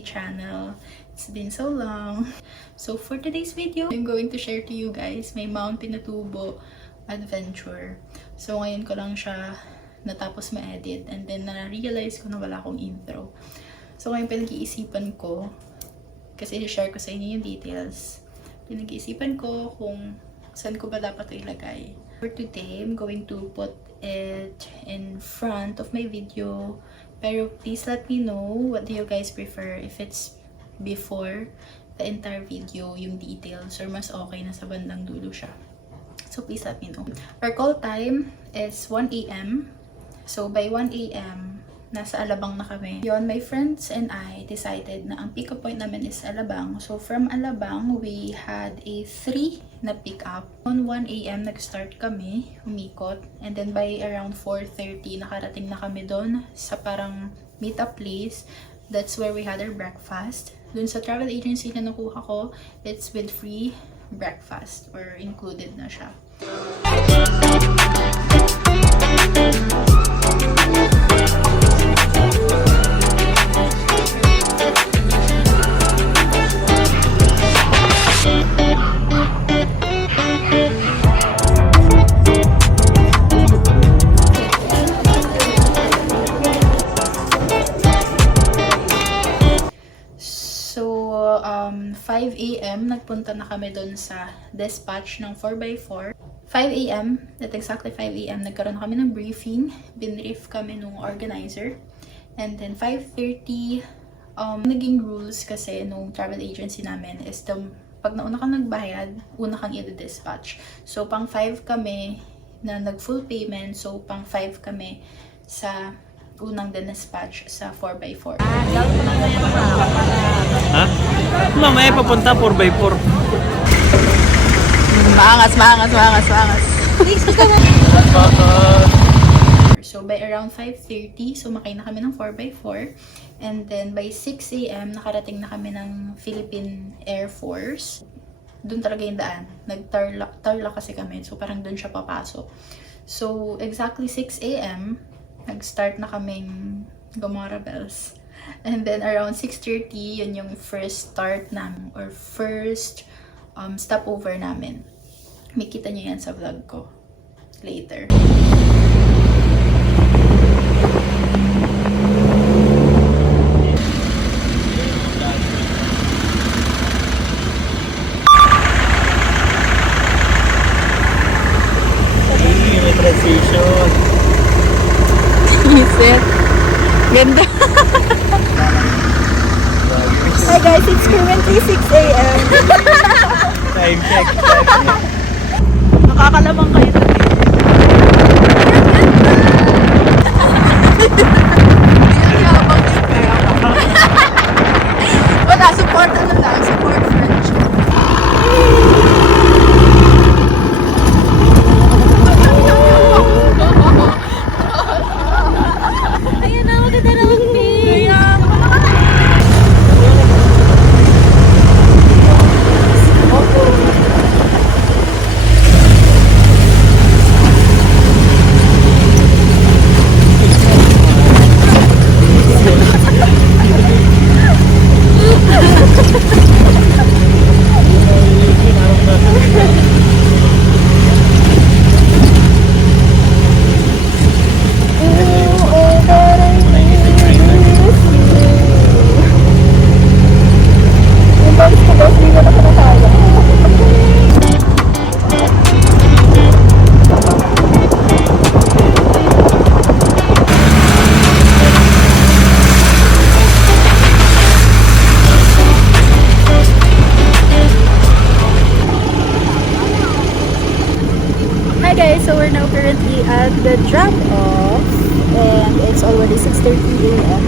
my channel. It's been so long. So for today's video, I'm going to share to you guys my Mount Pinatubo adventure. So ngayon ko lang siya natapos ma-edit and then na-realize ko na wala akong intro. So ngayon pinag-iisipan ko, kasi i-share ko sa inyo yung details. Pinag-iisipan ko kung saan ko ba dapat ilagay. For today, I'm going to put it in front of my video. Pero please let me know what do you guys prefer. If it's before the entire video, yung details, or mas okay na sa bandang dulo siya. So please let me know. Our call time is 1 AM. So by 1 AM, nasa Alabang na kami. Yon, my friends and I decided na ang pick-up point namin is Alabang. So from Alabang, we had a 3 na pick-up. On 1 AM, nag-start kami, umikot. And then by around 4:30, nakarating na kami doon sa parang meet-up place. That's where we had our breakfast. Doon sa travel agency na nakuha ko, it's with free breakfast or included na siya. So, 5 AM, nagpunta na kami doon sa dispatch ng 4x4. 5 AM, at exactly 5 AM, nagkaroon kami ng briefing. Binrief kami nung organizer. And then 5:30, naging rules kasi nung travel agency namin is pag nauna kang nagbayad, una kang i-dispatch. So, pang 5 kami na nag-full payment. So, pang 5 kami sa unang dispatch sa 4x4. Ha? Mamaya papunta 4x4. Maangas. So by around 5:30, sumakay na kami ng 4x4. And then by 6 AM, nakarating na kami ng Philippine Air Force. Doon talaga yung daan. Nag-tarlac kasi kami. So parang doon siya papasok. So exactly 6 AM, nag-start na kaming Gomora Bells. And then around 6:30, yun yung first start namin or first stopover namin. Makita nyo yan sa vlog ko later. Transition. Isit. Ganda. Hi guys, it's currently 6 AM. Time check. Nakakalamang kayo na din. Wala, support ano lang, support friendship. Ayan na, maganda na so we're now currently at the drop-off and it's already 6:30 AM.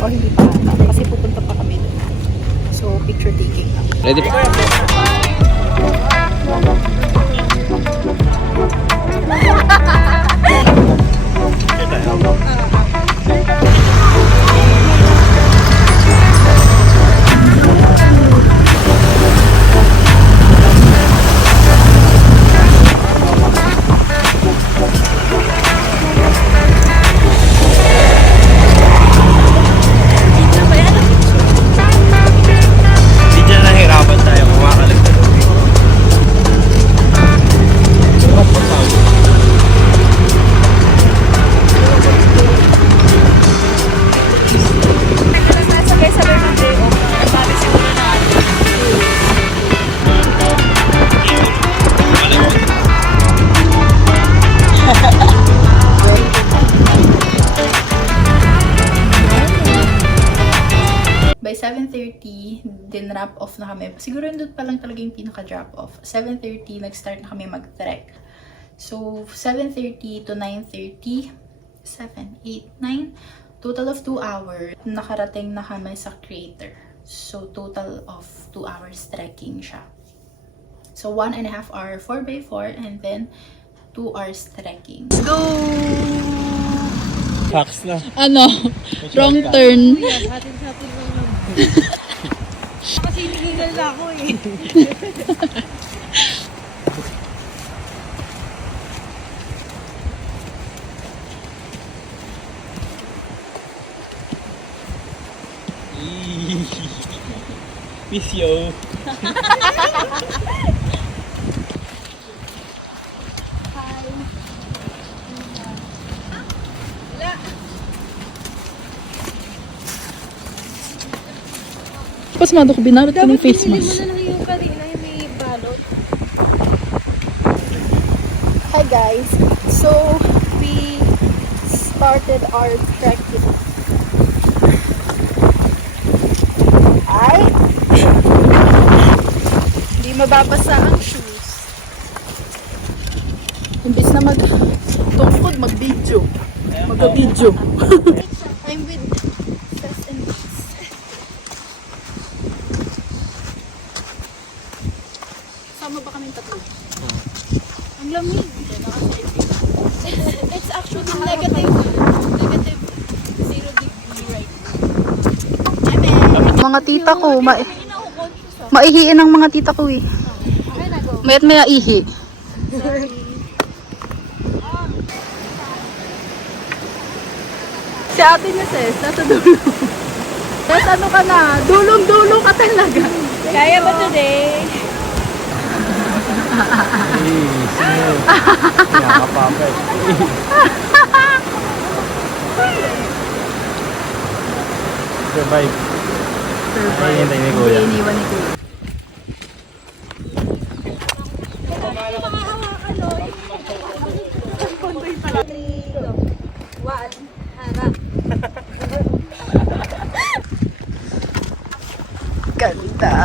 Oh, hindi pa. Kasi pupunta pa kami doon. So, picture taking lang. Ready? 7:30, din wrap off na kami. Siguro doon pa lang talaga yung pinaka-drop off. 7:30, nag-start na kami mag-trek. So, 7:30 to 9:30, 7, 8, 9, total of 2 hours. Nakarating na kami sa crater. So, total of 2 hours trekking siya. So, 1.5 hour 4x4 and then 2 hours trekking. Let's go! Hacks na. Ano? Wrong turn. Hatin-hatin lang naman. Kasi hinihingal na ako eh. Miss you. Pasmado ko, binarot ko ng face Dapat mask. mo na lang yung kanina yung may balot. Hi guys! So, we started our trekking. Ay! Hindi mababasa ang shoes. Imbis na mag-tungkod, mag-video. Mag-video. I'm with Tess and Liz. Sama ba kaming tatlo? Ang lamig. It's actually negative 0 degree right now. Mga tita ko, maihiin ang mga tita ko eh. Mayat maya ihi. Si ate niya sis, nasa dulo. Sis, ano ka na? Dulong-dulo ka talaga. Kaya ba today? Nakakapapay. Survive. Ay, hintay ni Kuya. Iniwan ni Kuya. Ganda.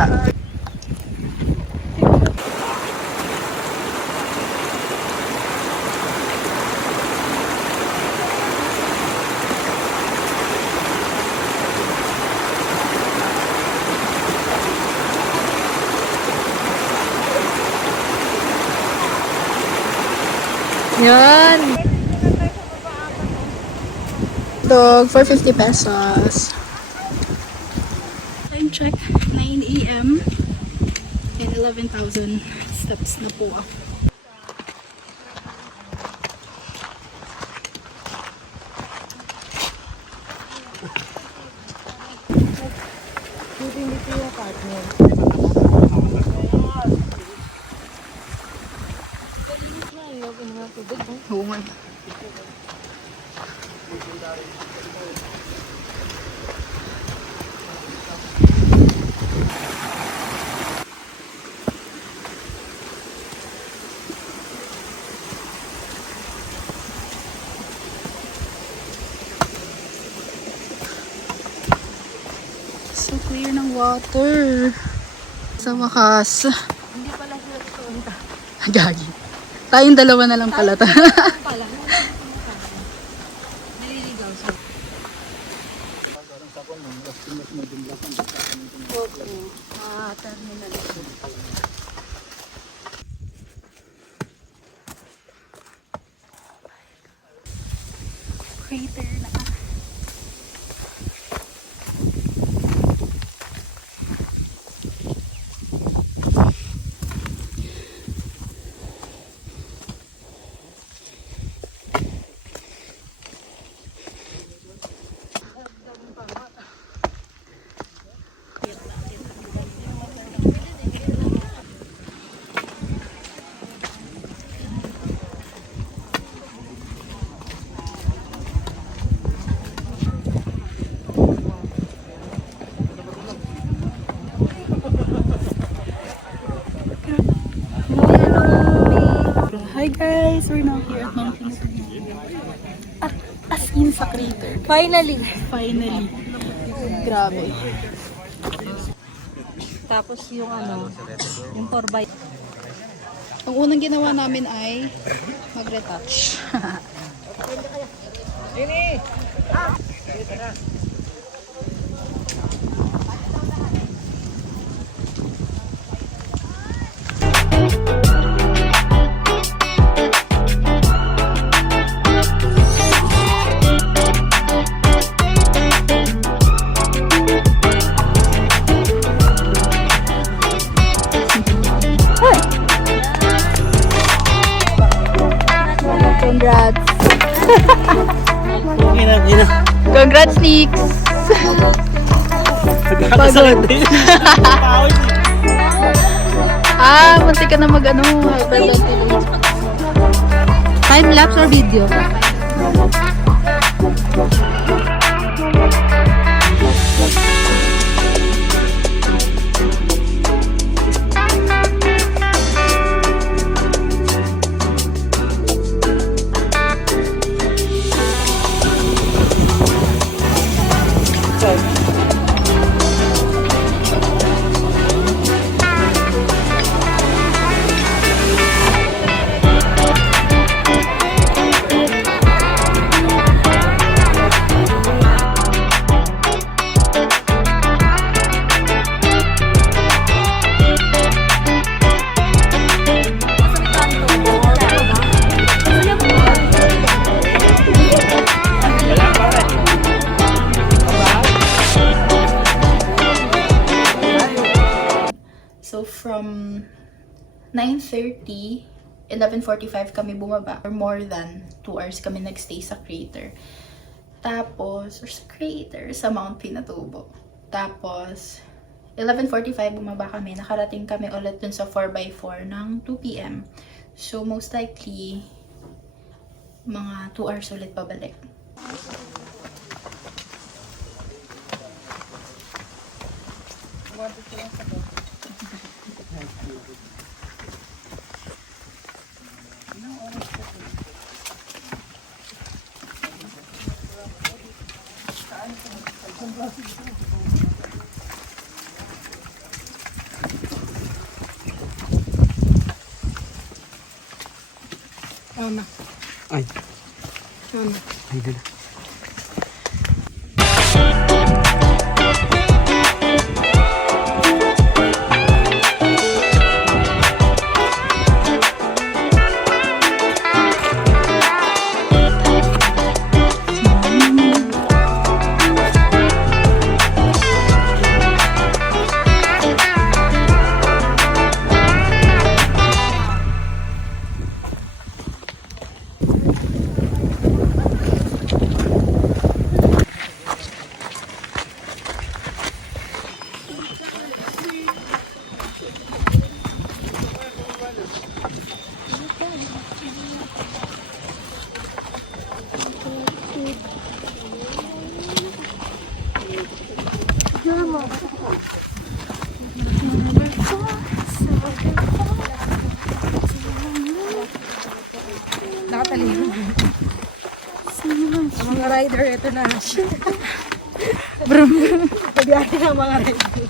Yan. Dog for 50 pesos. Time check, 9 AM and 11,000 steps na po ako. Hindi ko yung partner. Oo nga. So clear ng water. Sa wakas. Hindi pala sila tutunta. Gagi. Tayong dalawa na lang pala. Pala. Naliligaw siya. Terminal. Crater na. Hi guys, we're now here at Mount Pinatubo. As in sa crater. Finally. Finally. Grabe. Tapos yung ano, yung 4x. Ang unang ginawa namin ay mag-retouch. Congrats! Ina. Congrats, Nix! Pagkakasakit din. Munti ka na mag-ano. Time-lapse or video? So from 9:30, 11:45 kami bumaba. For more than 2 hours kami nagstay sa crater. Tapos, sa Mount Pinatubo. Tapos, 11:45 bumaba kami. Nakarating kami ulit dun sa 4x4 ng 2 p.m. So, most likely, mga 2 hours ulit pabalik. Ay. Ay, dila. Nakatalim. Ang mga rider, ito na. Brum. Pabiyahe ng mga rider.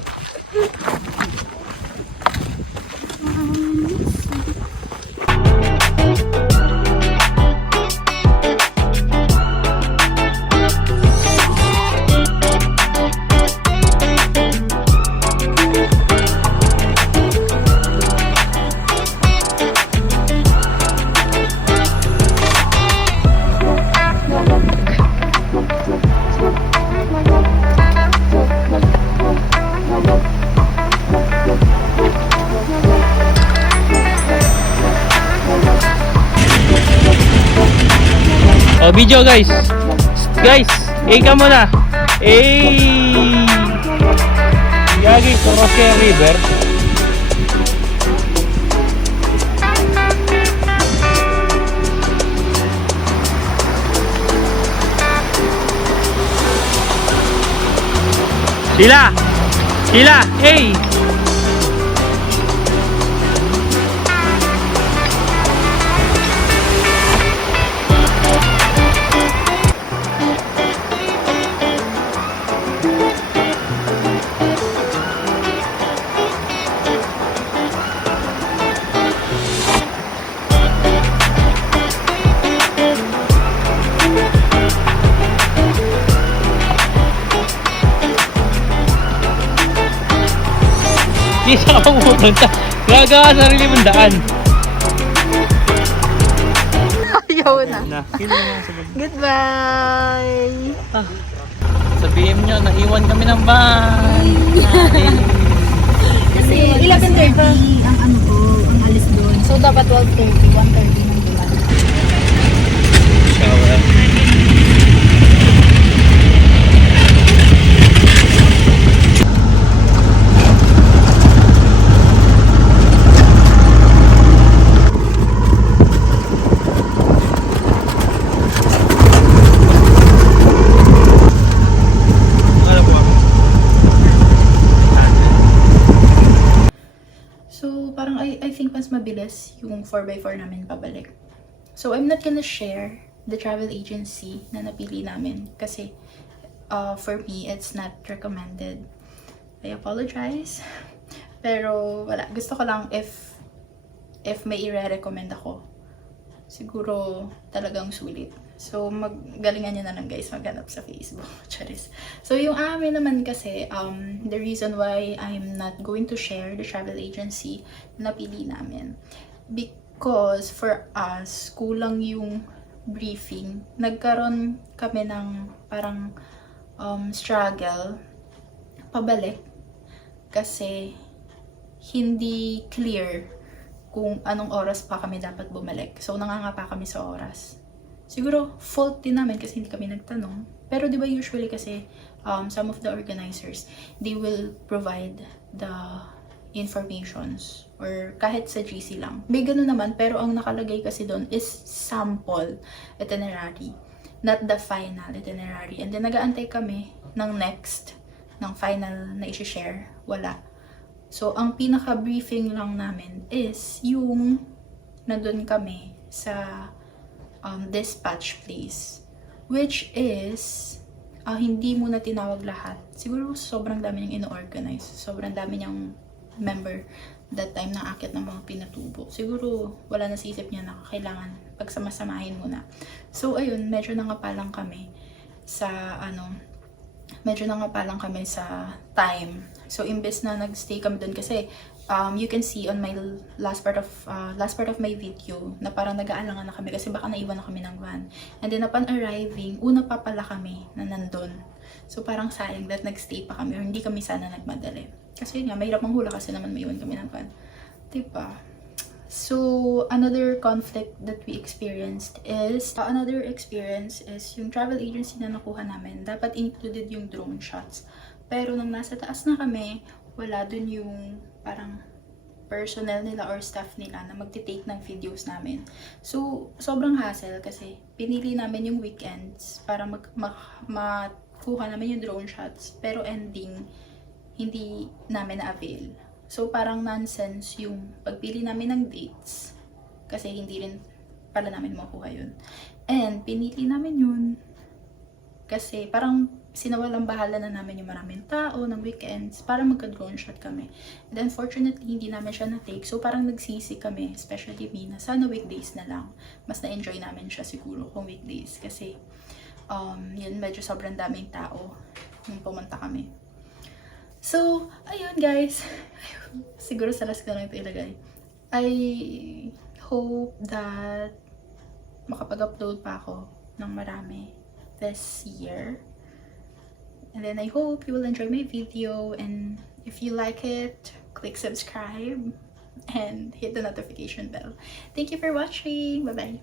Oh, video guys. Guys, ka muna. Gagi, cross kaya river. Sila! Sila! Di sa ako pupunta. Gagawa sarili mong daan. Ayaw na. Na, yun lang ang sabi. Goodbye! Sabihin nyo, naiwan kami ng van. Kasi 11:30 ang ano ko, ang alis doon. So dapat 12:30, 1:30 nang duman. Shower. So parang I think mas mabilis yung 4x4 namin pabalik. So I'm not gonna share the travel agency na napili namin kasi for me it's not recommended. I apologize. Pero wala, gusto ko lang if may i-recommend ako, siguro talagang sulit. So galingan nyo na lang guys maghanap sa Facebook. Charis. So yung amin naman kasi the reason why I'm not going to share the travel agency na napili namin, because for us kulang yung briefing. Nagkaroon kami ng parang struggle pabalik kasi hindi clear kung anong oras pa kami dapat bumalik. So nangangapa kami sa oras. Siguro fault din namin kasi hindi kami nagtanong. Pero di ba usually kasi some of the organizers, they will provide the informations or kahit sa GC lang. May ganun naman, pero ang nakalagay kasi doon is sample itinerary, not the final itinerary. And then nag-aantay kami ng next, ng final na i-share. Wala. So ang pinaka-briefing lang namin is yung nandun kami sa dispatch place, which is hindi muna tinawag lahat. Siguro sobrang dami niyang ino-organize. Sobrang dami niyang member that time na akit ng mga pinatubo. Siguro wala na sa isip niya na kailangan pagsamasamahin muna. So ayun, medyo nangapalang kami sa time. So imbes na nagstay kami doon kasi you can see on my last part of my video na parang nag-aalangan na kami kasi baka naiwan na kami ng van. And then upon arriving, una pa pala kami na nandun. So parang sayang that nagstay pa kami or hindi kami sana nagmadali. Kasi yun nga, mahirap manghula kasi naman maiwan kami ng van. Diba? So another conflict that we experienced is, yung travel agency na nakuha namin, dapat included yung drone shots. Pero nung nasa taas na kami, wala dun yung parang personnel nila or staff nila na magti-take ng videos namin. So, sobrang hassle kasi pinili namin yung weekends para makuha namin yung drone shots. Pero ending, hindi namin na-avail. So, parang nonsense yung pagpili namin ng dates kasi hindi rin pala namin makuha yun. And, pinili namin yun kasi parang sinawalang bahala na namin yung maraming tao ng weekends para magka-drone shot kami. And unfortunately, hindi namin siya na-take. So parang nagsisi kami, especially me, na sana weekdays na lang. Mas na-enjoy namin siya siguro kung weekdays. Kasi, yun, medyo sobrang daming tao nung pumunta kami. So, ayun guys. Siguro sa last ko lang ito ilagay. I hope that makapag-upload pa ako ng marami this year. And then I hope you will enjoy my video, and if you like it, click subscribe and hit the notification bell. Thank you for watching. Bye bye.